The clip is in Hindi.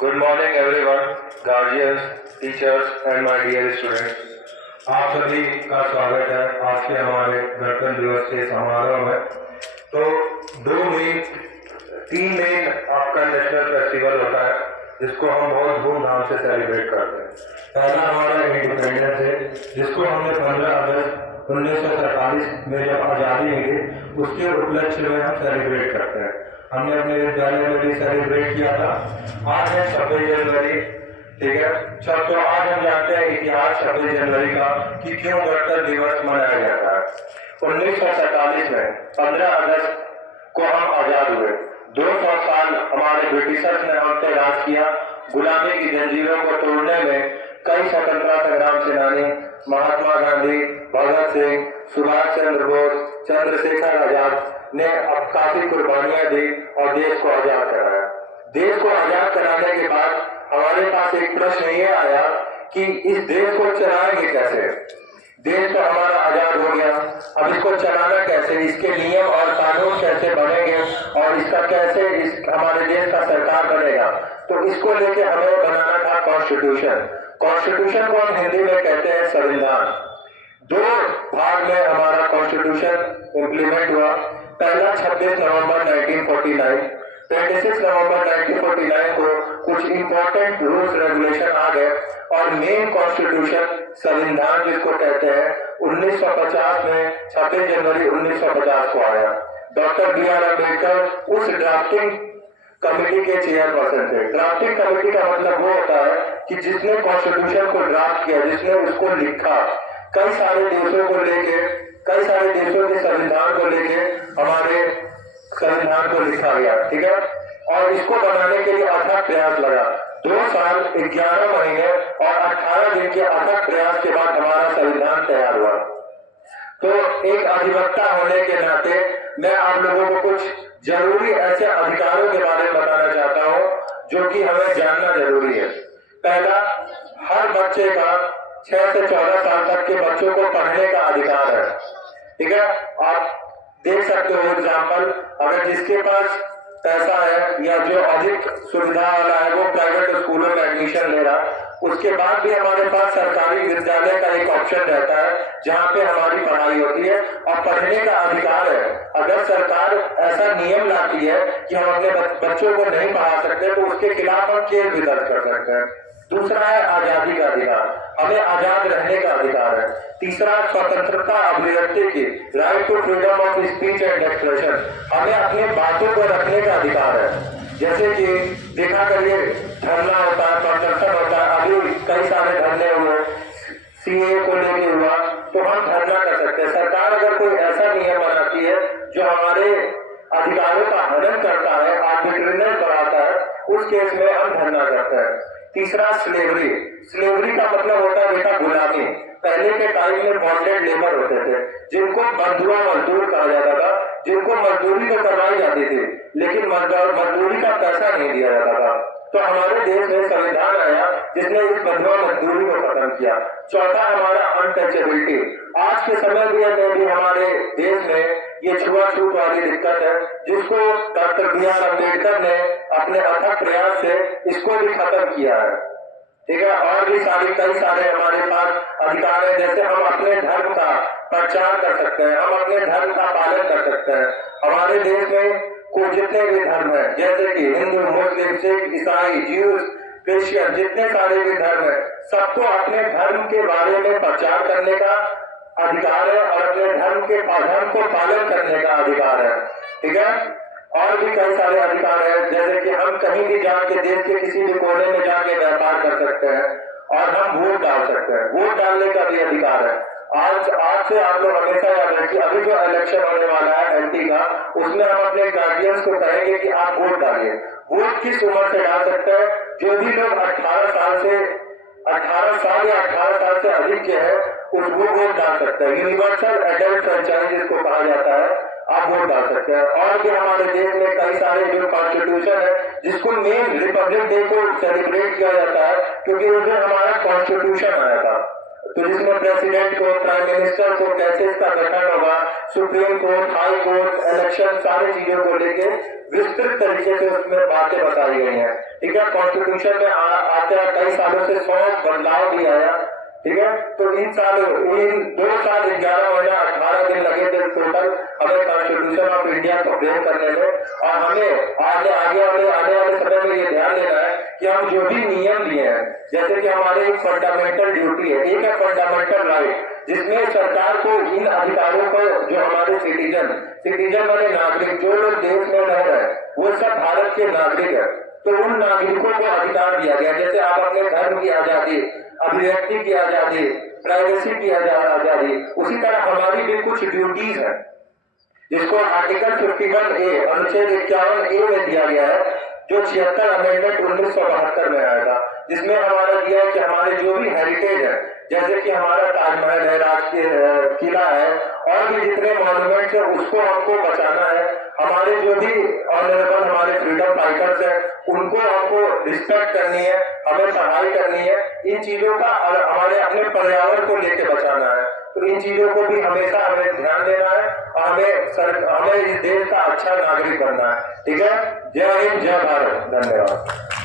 Good morning everyone, guardians, teachers and my dear students। आप सभी का स्वागत है आज के हमारे गणतंत्र दिवस के समारोह में। तो 3 मई आपका नेशनल फेस्टिवल होता है जिसको हम बहुत धूमधाम से सेलिब्रेट करते हैं। पहला हमारा इंडिपेंडेंस है जिसको हमने 15 अगस्त 1947 में जब आज़ादी मिली उसके उपलक्ष्य में हम सेलिब्रेट करते हैं। हमने अपने विद्यालय में भी सेलिब्रेट किया था। आज है 26 जनवरी, ठीक है। तो आज हम जानते हैं इतिहास 26 जनवरी का कि क्यों गणतंत्र दिवस मनाया जाता है। 1947 में 15 अगस्त को हम आजाद हुए। 200 साल हमारे ब्रिटिशर्स ने हम पे राज किया। गुलामी की जंजीरों को तोड़ने में कई स्वतंत्रता संग्राम सेनानी महात्मा गांधी, भगत सिंह, सुभाष चंद्र बोस, चंद्रशेखर आजाद ने अब काफी कुर्बानियां दी और देश को आजाद कराया। देश को आजाद कराने के बाद हमारे पास एक प्रश्न ये आया कि इस देश को चलाएंगे कैसे। देश तो हमारा आजाद हो गया, अब इसको चलाना कैसे, इसके नियम और कानून कैसे बनेंगे और इसका कैसे हमारे देश का सरकार बनेगा। तो इसको लेके हमें बनाना था कॉन्स्टिट्यूशन। कॉन्स्टिट्यूशन को हम हिंदी में कहते हैं संविधान। 2 भाग में हमारा कॉन्स्टिट्यूशन इम्प्लीमेंट हुआ। पहला 26 नवंबर 1949, 26 नवंबर 1949 को कुछ इंपॉर्टेंट रूल्स रेगुलेशन आ गए और मेन कॉन्स्टिट्यूशन संविधान जिसको कहते हैं 1950 में 26 जनवरी 1950 को आया। Doctor B.R. अम्बेडकर उस ड्राफ्टिंग कमेटी के चेयरपर्सन थे। ड्राफ्टिंग कमेटी का मतलब वो होता है कि जिसने कॉन्स्टिट्यूशन को ड्राफ्ट किया, जिसने उसको लिखा। कई सारे देशों को लेके, कई सारे देशों के संविधान को लेके हमारे संविधान को लिखा गया, ठीक है। और इसको बनाने के लिए अथक प्रयास लगा। 2 साल 11 महीने और 18 दिन के अथक प्रयास के बाद हमारा संविधान तैयार हुआ। तो एक अधिवक्ता होने के नाते मैं आप लोगों को कुछ जरूरी ऐसे अधिकारों के बारे में बताना चाहता हूँ जो कि हमें जानना जरूरी है। पहला, हर बच्चे का 6 से 14 साल तक के बच्चों को पढ़ने का अधिकार है, ठीक है। आप देख सकते हो एग्जाम्पल, अगर जिसके पास पैसा है या जो अधिक सुविधा वाला है वो प्राइवेट स्कूलों में एडमिशन ले रहा, उसके बाद भी हमारे पास सरकारी विद्यालय का एक ऑप्शन रहता है जहाँ पे हमारी पढ़ाई होती है और पढ़ने का अधिकार है। अगर सरकार ऐसा नियम लाती है कि हम अपने बच्चों को नहीं पढ़ा सकते तो उसके खिलाफ हम केस भी दर्ज कर सकते हैं। दूसरा है आजादी का अधिकार, हमें आजाद रहने का अधिकार है। तीसरा, स्वतंत्रता अभिव्यक्ति की, right to freedom of speech and expression, हमें अपनी बातों को रखने का अधिकार है। जैसे कि देखा करिए धरना होता है, प्रदर्शन होता है, अभी कई सारे धरने हुए, CAA को लेके हुआ, तो हम धरना कर सकते हैं। सरकार अगर कोई ऐसा नियम बनाती है जो हमारे अधिकारों का हनन करता है, आर्बिट्रेरीनेस बढ़ाता है, उस केस में हम धरना करते हैं। तीसरा, स्लेवरी। स्लेवरी का मतलब होता है बेटा गुलामी। पहले के टाइम में बॉन्डेड लेबर होते थे जिनको बंधुआ मजदूर कहा जाता था, जिनको मजदूरी तो करवाई जाती थी लेकिन मजदूरी का पैसा नहीं दिया जाता था। तो हमारे देश में संविधान आया जिसने इस बंधुआ मजदूरी को खत्म किया। चौथा, हमारा अनटचेबिलिटी। आज के समय में भी हमारे देश में ये छुआछूत वाली दिक्कत है जिसको डॉक्टर B.R. अम्बेडकर ने अपने अथक प्रयास से इसको भी खत्म किया है, ठीक है। और भी कई सारे हमारे पास अधिकार है, जैसे हम अपने धर्म का प्रचार कर सकते हैं, हम अपने धर्म का पालन कर सकते हैं। हमारे देश में को जितने भी धर्म है जैसे कि हिंदू, मुस्लिम, सिख, ईसाई, ज्यूज, क्रिश्चियन, जितने सारे भी धर्म है, सबको अपने धर्म के बारे में प्रचार करने का अधिकार है और अपने धर्म को पालन करने का अधिकार है, ठीक है। और भी कई सारे अधिकार है, जैसे कि हम कहीं भी जाके देश के किसी भी कोने में जाके व्यापार कर सकते हैं और हम वोट डाल सकते हैं। वोट डालने का भी अधिकार है। आज से आप लोग हमेशा याद रखिए, अभी जो इलेक्शन होने वाला है MP का, उसमें हम अपने गार्जियंस को कहेंगे कि आप वोट डालिए। वोट किस उम्र से डाल सकते हैं? जो भी लोग 18 साल या 18 साल से अधिक के हैं वो वोट डाल सकते हैं। यूनिवर्सल एडल्ट फ्रेंचाइज जिसको कहा जाता है, आप वोट डाल सकते हैं। और भी हमारे देश में कई सारे जो कॉन्स्टिट्यूशन है जिसको मेन रिपब्लिक डे को सेलिब्रेट किया जाता है क्योंकि उस दिन हमारा कॉन्स्टिट्यूशन आया था। तो जिसमें प्रेसिडेंट को, प्राइम मिनिस्टर को, कैसे इसका गठन होगा, supreme court, high court, election, सारी चीजों को लेके विस्तृत तरीके से उसमें बातें बताई गई हैं। ठीक है, कॉन्स्टिट्यूशन में आते कई सालों से 100 बदलाव भी आया। ठीक है, तो इन 2 साल 11 महीना 18 दिन लगे थे टोटल हमें कॉन्स्टिट्यूशन ऑफ इंडिया को फ्रेम करने में। और हमें आने वाले समय में ये ध्यान देना है कि हम जो भी नियम लिए हैं, जैसे कि हमारे एक फंडामेंटल ड्यूटी है, एक है फंडामेंटल राइट, जिसमें सरकार को इन अधिकारों को, जो हमारे सिटीजन वाले नागरिक, जो लोग देश में रह रहे हैं, वो सब भारत के नागरिक है, तो उन नागरिकों को अधिकार दिया गया। जैसे आप अपने धर्म की आजादी, अभिव्यक्ति की आजादी, प्राइवेसी की आजादी, उसी तरह हमारी भी कुछ ड्यूटीज है, जिसको आर्टिकल 51A अनुच्छेद 51A में दिया गया है, जो 76 अमेंडमेंट 1972 में आया था, जिसमें हमारा दिया है कि हमारे जो भी हेरिटेज है, जैसे कि हमारा ताजमहल है, राजकीय किला है, और भी जितने मॉन्यूमेंट्स है, उसको हमको बचाना है। हमारे जो भी ऑनरेबल हमारे फ्रीडम फाइटर्स हैं, उनको हमको रिस्पेक्ट करनी है, हमें पढ़ाई करनी है, इन चीजों का हमारे अपने पर्यावरण को लेकर बचाना है। तो इन चीजों को भी हमेशा हमें ध्यान देना है और हमें इस देश का अच्छा नागरिक बनना है। ठीक है, जय हिंद, जय भारत, धन्यवाद।